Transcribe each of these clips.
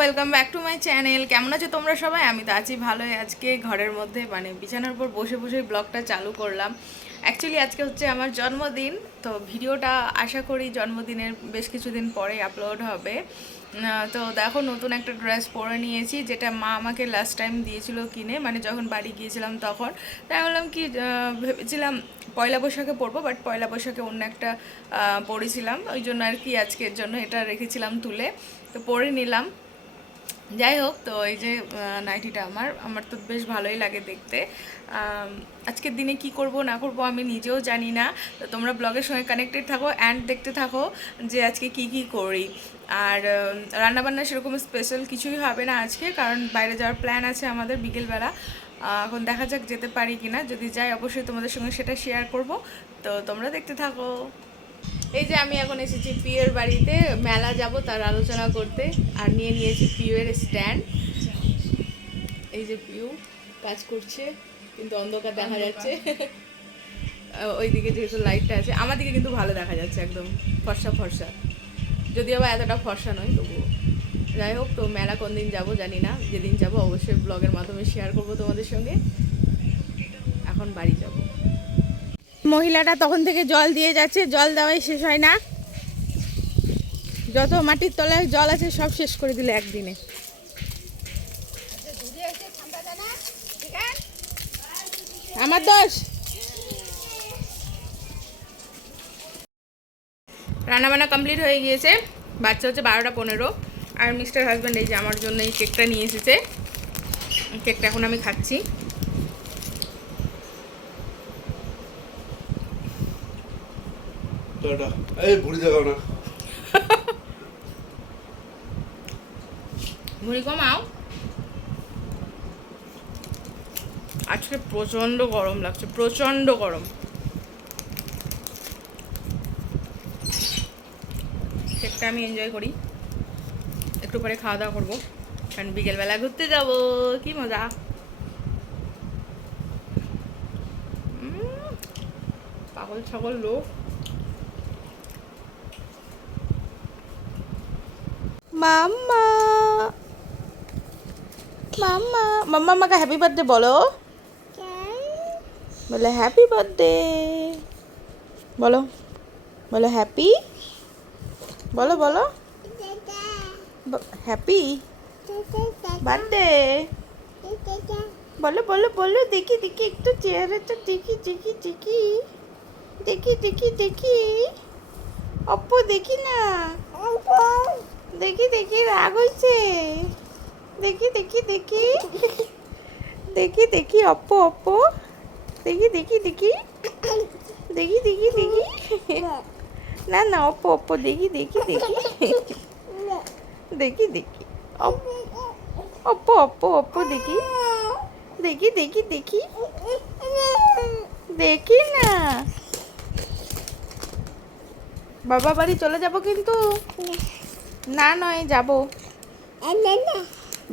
Welcome back to my channel কেমন আছো তোমরা সবাই? আমি তো আছি ভালোই। আজকে ঘরের মধ্যে মানে বিছানার উপর বসে বসে ব্লগটা চালু করলাম। অ্যাকচুয়ালি আজকে হচ্ছে আমার জন্মদিন, তো ভিডিওটা আশা করি জন্মদিনের বেশ কিছুদিন পরে আপলোড হবে। তো দেখো, নতুন একটা ড্রেস পরে নিয়েছি, যেটা মা আমাকে লাস্ট টাইম দিয়েছিল কিনে। মানে যখন বাড়ি গিয়েছিলাম তখন। তাই বললাম কি ভেবেছিলাম পয়লা বৈশাখে পরবো বাট পয়লা বৈশাখে অন্য একটা পরেছিলাম। ওই জন্য আর কি আজকের জন্য এটা রেখেছিলাম তুলে। তো পরে নিলাম। যাই হোক, তো এই যে নাইটিটা আমার আমার তো বেশ ভালোই লাগে দেখতে। আজকের দিনে কি করব, না করব আমি নিজেও জানি না। তো তোমরা ব্লগের সঙ্গে কানেক্টেড থাকো অ্যান্ড দেখতে থাকো যে আজকে কি কি করি। আর রান্নাবান্না সেরকম স্পেশাল কিছুই হবে না আজকে, কারণ বাইরে যাওয়ার প্ল্যান আছে আমাদের বিকেলবেলা। এখন দেখা যাক যেতে পারি কিনা। যদি যাই, অবশ্যই তোমাদের সঙ্গে সেটা শেয়ার করব। তো তোমরা দেখতে থাকো। এই যে আমি এখন এসেছি পিউয়ের বাড়িতে মেলা যাব তার আলোচনা করতে আর নিয়ে নিয়েছি পিউয়ের স্ট্যান্ড। এই যে পিউ কাজ করছে কিন্তু অন্ধকার দেখা যাচ্ছে। ওইদিকে যেহেতু লাইটটা আছে আমার দিকে কিন্তু ভালো দেখা যাচ্ছে একদম ফর্সা ফর্সা। যদিও বা এতটা ফর্সা নয় তবুও। যাই হোক তো মেলা কোন দিন যাব জানি না যেদিন যাব অবশ্যই ব্লগের মাধ্যমে শেয়ার করব তোমাদের সঙ্গে। এখন বাড়ি যাব। মহিলাটা তখন থেকে জল দিয়ে যাচ্ছে, জল দেওয়াই শেষ হয় না। যত মাটির তলায় জল আছে, সব শেষ করে দিল একদিনে। আমার দোষ? রান্নাবান্না কমপ্লিট হয়ে গিয়েছে। বাচ্চা হচ্ছে বারোটা পনেরো। আর মিস্টার হাজব্যান্ড এই যে আমার জন্য এই কেকটা নিয়ে এসেছে। কেকটা এখন আমি খাচ্ছি। টাটা এই ভুড়ি দেখাও না। ভুঁড়ি কমাও। আজকে প্রচণ্ড গরম লাগছে, প্রচণ্ড গরম। কেকটা আমি এনজয় করি। একটু পরে খাওয়া দাওয়া করব, কারণ বিকেলবেলা ঘুরতে যাব, কি মজা। পাগল ছাগল লোক। মাম্মা। মাম্মা মাম্মা, আমাকে হ্যাপি বার্থডে বলো। বলে হ্যাপি বার্থডে বলো বলো হ্যাপি বলো বলো। হ্যাপি বার্থডে বলো বলো বলো, দেখি দেখি, একটু চেহারাটা দেখি দেখি দেখি। দেখি দেখি দেখি। অপ্পো, দেখি না। দেখি দেখি, রাগ হয়েছে দেখি দেখি দেখি। দেখি দেখি, অপ্পো অপ্পো। দেখি দেখি দেখি। দেখি দেখি দেখি। না না, অপ্পো অপ্পো, দেখি দেখি দেখি। দেখি দেখি। অপ- অপ্পো অপ্পো অপ্পো, দেখি। দেখি দেখি দেখি। দেখি না। বাবা বাড়ি চলে যাব কিন্তু। না নয় যাব।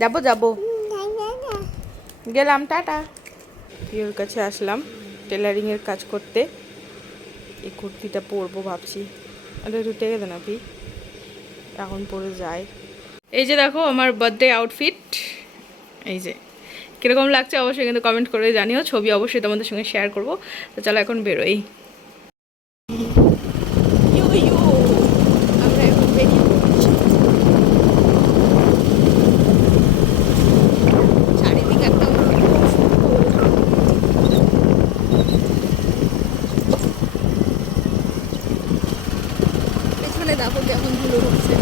যাব যাব। গেলাম টাটা। পিওর কাছে আসলাম টেলারিংয়ের কাজ করতে। এই কুর্তিটা পরবো ভাবছি। এটা একটু টেকে দেন আপনি এখন পরে যাই এই যে দেখো আমার বার্থডে আউটফিট এই যে কীরকম লাগছে অবশ্যই কিন্তু কমেন্ট করে জানিও। ছবি অবশ্যই তোমাদের সঙ্গে শেয়ার করব। তো চলো এখন বেরোই। হচ্ছে।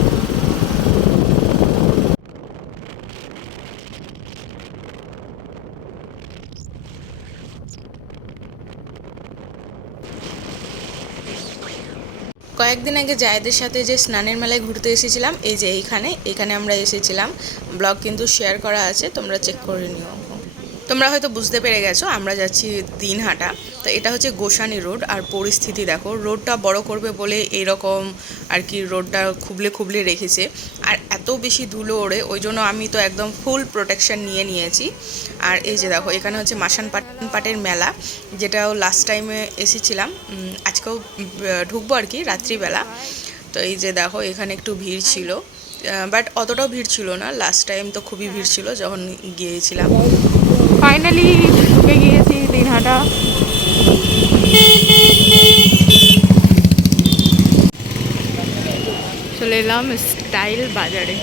কয়েকদিন আগে জায়েদের সাথে যে স্নানের মেলায় ঘুরতে এসেছিলাম, এই যে এইখানে, এখানে আমরা এসেছিলাম। ব্লগ কিন্তু শেয়ার করা আছে, তোমরা চেক করে নিও। তোমরা হয়তো বুঝতে পেরে গেছো, আমরা যাচ্ছি দিনহাটা। তো এটা হচ্ছে গোসানি রোড, আর পরিস্থিতি দেখো, রোডটা বড় করবে বলে এরকম আর কি রোডটা খুবলে খুবলে রেখেছে। আর এত বেশি ধুলো ওড়ে, ওই জন্য আমি তো একদম ফুল প্রোটেকশন নিয়ে নিয়েছি। আর এই যে দেখো, এখানে হচ্ছে মাসান পাট পাটের মেলা, যেটাও লাস্ট টাইমে এসেছিলাম। আজকেও ঢুকবো আর কি রাত্রিবেলা। তো এই যে দেখো, এখানে একটু ভিড় ছিল। বাট অতটাও ভিড় ছিল না। লাস্ট টাইম তো খুবই ভিড় ছিল যখন গিয়েছিলাম। ফাইনালি ঢুকে গিয়েছি দিনহাটা। চলে এলাম স্টাইল বাজারে।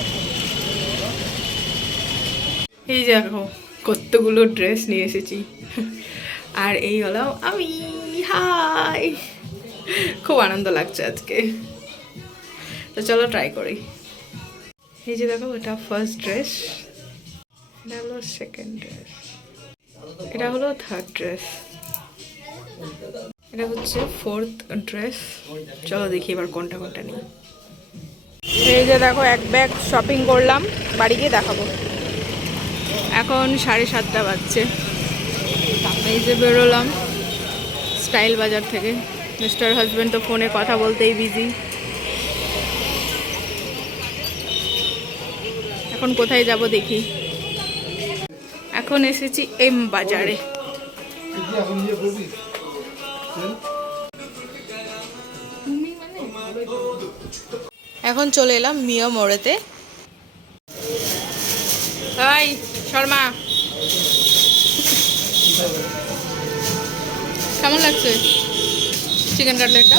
এই দেখো, কতগুলো ড্রেস নিয়ে এসেছি। আর এই হলো আমি। হাই খুব আনন্দ লাগছে আজকে। তো চলো ট্রাই করি। এই যে দেখো, এটা ফার্স্ট ড্রেস এটা হলো সেকেন্ড ড্রেস এটা হলো থার্ড ড্রেস এটা হচ্ছে ফোর্থ ড্রেস চলো দেখি এবার কোনটা কোনটা নিই। এই যে দেখো, এক ব্যাগ শপিং করলাম, বাড়ি গিয়ে দেখাবো। এখন সাড়ে সাতটা বাজছে। এই যে বেরোলাম, স্টাইল বাজার থেকে। মিস্টার হাজব্যান্ড তো ফোনে কথা বলতেই বিজি এখন কোথায় যাব দেখি। এখন এসেছি এম বাজারে। এখন চলে এলাম মিয়া মোড়েতে। হাই শর্মা। কেমন লাগছে? চিকেন কাটলেটটা?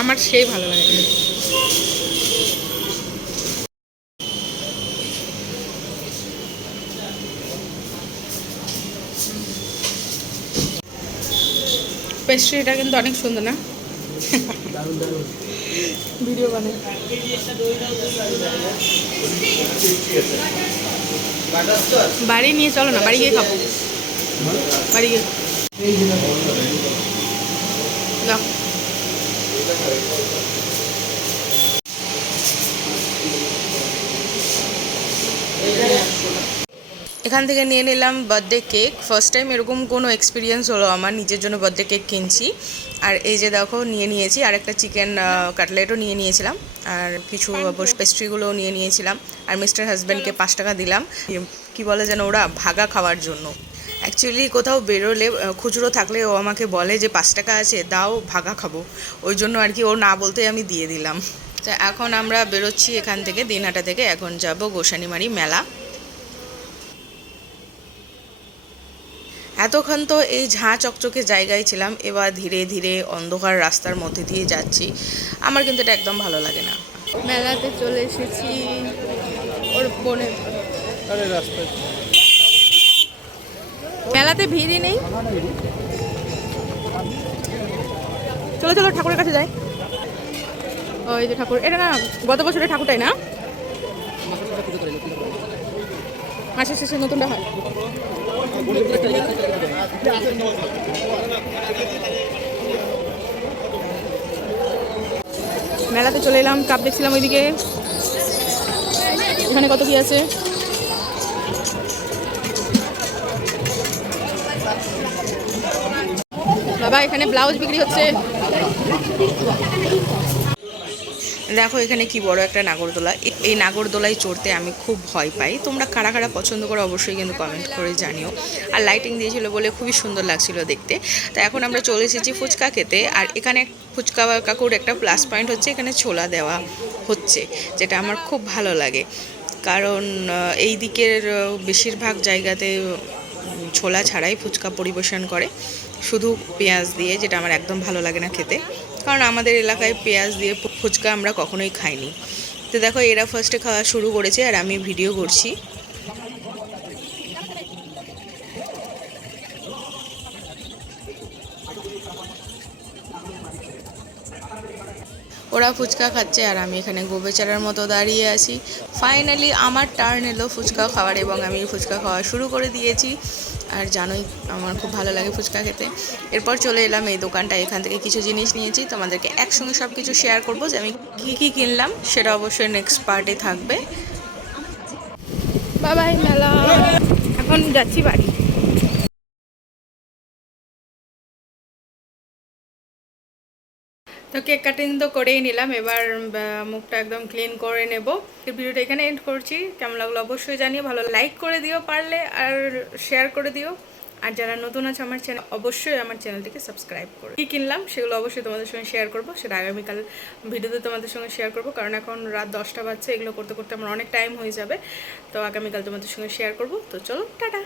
আমার সেই ভালো লাগে। পেস্ট্রিটা কিন্তু অনেক সুন্দর না? ভিডিও বানাই। বাড়ি নিয়ে চলো না বাড়ি গিয়ে খাব। বাড়ি গিয়ে। যাও। এখান থেকে নিয়ে নিলাম বার্থডে কেক ফার্স্ট টাইম এরকম কোনো এক্সপিরিয়েন্স হলো আমার নিজের জন্য বার্থডে কেক কিনছি। আর এই যে দেখো নিয়ে নিয়েছি। আর একটা চিকেন কাটলেটও নিয়ে নিয়েছিলাম। আর কিছু পেস্ট্রিগুলোও নিয়ে নিয়েছিলাম। আর মিস্টার হাজব্যান্ডকে পাঁচ টাকা দিলাম। কি বলে যেন ওরা ভাগা খাওয়ার জন্য। অ্যাকচুয়ালি কোথাও বেরোলে খুচরো থাকলে ও আমাকে বলে যে পাঁচ টাকা আছে দাও ভাগা খাব। ওই জন্য আর কি ও না বলতেই আমি দিয়ে দিলাম। তো এখন আমরা বেরোচ্ছি এখান থেকে দিনহাটা থেকে। এখন যাব গোসানিমারি মেলা। এতক্ষণ তো এই ঝাঁ চকচকে জায়গায় ছিলাম এবার ধীরে ধীরে অন্ধকার রাস্তার মধ্যে দিয়ে যাচ্ছি। আমার কিন্তু এটা একদম ভালো লাগে না। মেলাতে চলে এসেছি ওর বোনের। মেলাতে ভিড়ই নেই। চলো চলো ঠাকুরের কাছে যাই। ওই যে ঠাকুর এটা না গত বছরের ঠাকুরটাই না? মাসের শেষে নতুনটা হয়। মেলাতে চলে এলাম কাপ দেখছিলাম ওইদিকে। এখানে কত কি আছে? বাবা, এখানে ব্লাউজ বিক্রি হচ্ছে। দেখো, এখানে কি বড় একটা নাগরদোলা। এই নাগরদোলায় চড়তে আমি খুব ভয় পাই। তোমরা কারা কারা পছন্দ করো অবশ্যই কিন্তু কমেন্ট করে জানিও। আর লাইটিং দিয়েছিল বলে খুবই সুন্দর লাগছিল দেখতে। তো এখন আমরা চলে এসেছি ফুচকা খেতে। আর এখানে ফুচকা কাকুর একটা প্লাস পয়েন্ট হচ্ছে, এখানে ছোলা দেওয়া হচ্ছে, যেটা আমার খুব ভালো লাগে। কারণ এই দিকের বেশিরভাগ জায়গাতে ছোলা ছাড়াই ফুচকা পরিবেশন করে। শুধু পেঁয়াজ দিয়ে, যেটা আমার একদম ভালো লাগে না খেতে। কারণ আমাদের এলাকায় পেঁয়াজ দিয়ে ফুচকা আমরা কখনোই খাইনি। তো দেখো, এরা ফার্স্টে খাওয়া শুরু করেছে আর আমি ভিডিও করছি। ওরা ফুচকা খাচ্ছে আর আমি এখানে গোবেচারার মতো দাঁড়িয়ে আছি। ফাইনালি আমার টার্ন এলো ফুচকা খাওয়ার এবং আমি ফুচকা খাওয়া শুরু করে দিয়েছি। আর জানোই আমার খুব ভালো লাগে ফুচকা খেতে। এরপর চলে এলাম এই দোকানটা এখান থেকে কিছু জিনিস নিয়েছি। তোমাদেরকে একসঙ্গে সব কিছু শেয়ার করব যে আমি কী কী কিনলাম, সেটা অবশ্যই নেক্সট পার্টে থাকবে। বাবাই মেলা এখন যাচ্ছি বাড়ি। তো কেক কাটিং তো করেই নিলাম, এবার মুখটা একদম ক্লিন করে নেব। ভিডিওটা এখানে এন্ড করছি। কেমন লাগল অবশ্যই জানিয়ে ভালো লাইক করে দিও পারলে, আর শেয়ার করে দিও। আর যারা নতুন আছে আমার চ্যানেল অবশ্যই আমার চ্যানেলটিকে সাবস্ক্রাইব করো। কী কিনলাম, সেগুলো অবশ্যই তোমাদের সঙ্গে শেয়ার করব। সেটা আগামীকাল ভিডিওতে তোমাদের সঙ্গে শেয়ার করব। কারণ এখন রাত দশটা বাজছে, এগুলো করতে করতে আমার অনেক টাইম হয়ে যাবে। তো আগামীকাল তোমাদের সঙ্গে শেয়ার করব। তো চলো, টাটা!